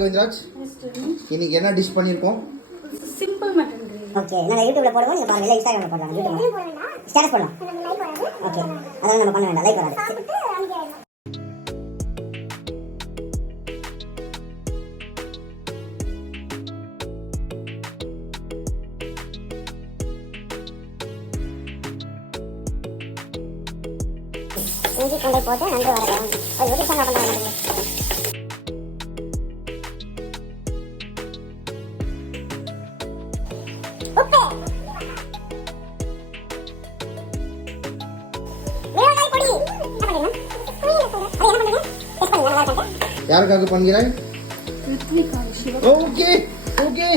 கோவிந்தராஜ், இன்னைக்கு என்ன டிஷ் பண்ணிருக்கோம்? Simple mutton gravy. ஓகே, நான் யூடியூப்ல போடுவோம், நீங்க பாருங்க. இல்ல இன்ஸ்டாகிராம்ல போடுறாங்க, யூடியூப்ல ஸ்டேட்டஸ் போடலாம். ஓகே, அதெல்லாம் நம்ம பண்ண வேண்டாம், லைக் வராது. இஞ்சி கொண்டை போட்டு நன்றி வரலாம். ஒரு யூடியூப் சேனல் பண்ணுறாங்க. உப்பு மிளகாய் பொடி. யாருக்காக பண்ணுகிறாய்? ரித்விகா, சிவா. Okay okay